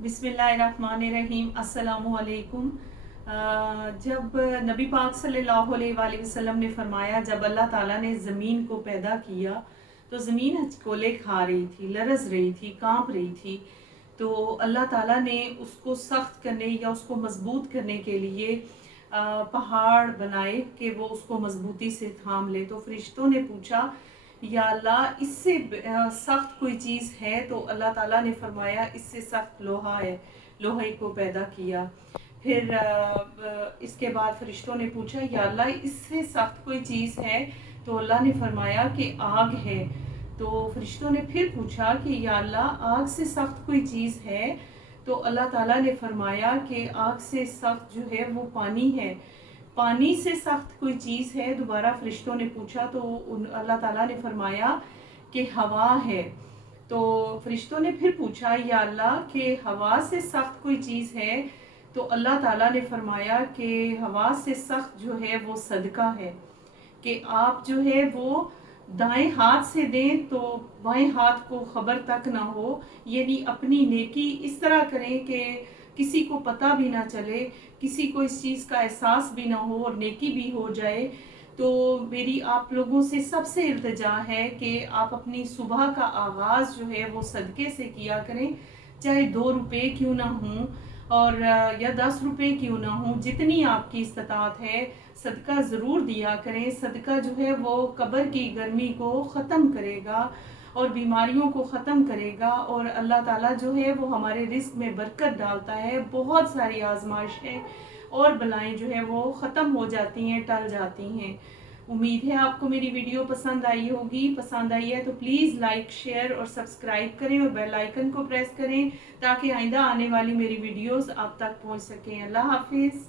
بسم اللہ الرحمن الرحیم، السلام علیکم۔ جب نبی پاک صلی اللہ علیہ وآلہ وسلم نے فرمایا، جب اللہ تعالیٰ نے زمین کو پیدا کیا تو زمین ہچکولے کھا رہی تھی، لرز رہی تھی، کانپ رہی تھی، تو اللہ تعالیٰ نے اس کو سخت کرنے یا اس کو مضبوط کرنے کے لیے پہاڑ بنائے کہ وہ اس کو مضبوطی سے تھام لے۔ تو فرشتوں نے پوچھا یا اللہ اس سے سخت کوئی چیز ہے؟ تو اللہ تعالیٰ نے فرمایا اس سے سخت لوہا ہے، لوہے کو پیدا کیا۔ پھر اس کے بعد فرشتوں نے پوچھا یا اللہ اس سے سخت کوئی چیز ہے؟ تو اللہ نے فرمایا کہ آگ ہے۔ تو فرشتوں نے پھر پوچھا کہ یا اللہ آگ سے سخت کوئی چیز ہے؟ تو اللہ تعالیٰ نے فرمایا کہ آگ سے سخت جو ہے وہ پانی ہے۔ پانی سے سخت کوئی چیز ہے؟ دوبارہ فرشتوں نے پوچھا تو اللہ تعالیٰ نے فرمایا کہ ہوا ہے۔ تو فرشتوں نے پھر پوچھا یا اللہ کہ ہوا سے سخت کوئی چیز ہے؟ تو اللہ تعالیٰ نے فرمایا کہ ہوا سے سخت جو ہے وہ صدقہ ہے، کہ آپ جو ہے وہ دائیں ہاتھ سے دیں تو بائیں ہاتھ کو خبر تک نہ ہو، یعنی اپنی نیکی اس طرح کریں کہ کسی کو پتہ بھی نہ چلے، کسی کو اس چیز کا احساس بھی نہ ہو اور نیکی بھی ہو جائے۔ تو میری آپ لوگوں سے سب سے التجا ہے کہ آپ اپنی صبح کا آغاز جو ہے وہ صدقے سے کیا کریں، چاہے 2 روپے کیوں نہ ہوں اور یا 10 روپے کیوں نہ ہوں، جتنی آپ کی استطاعت ہے صدقہ ضرور دیا کریں۔ صدقہ جو ہے وہ قبر کی گرمی کو ختم کرے گا اور بیماریوں کو ختم کرے گا، اور اللہ تعالیٰ جو ہے وہ ہمارے رزق میں برکت ڈالتا ہے۔ بہت ساری آزمائشیں اور بلائیں جو ہے وہ ختم ہو جاتی ہیں، ٹل جاتی ہیں۔ امید ہے آپ کو میری ویڈیو پسند آئی ہوگی۔ پسند آئی ہے تو پلیز لائک، شیئر اور سبسکرائب کریں اور بیل آئیکن کو پریس کریں تاکہ آئندہ آنے والی میری ویڈیوز آپ تک پہنچ سکیں۔ اللہ حافظ۔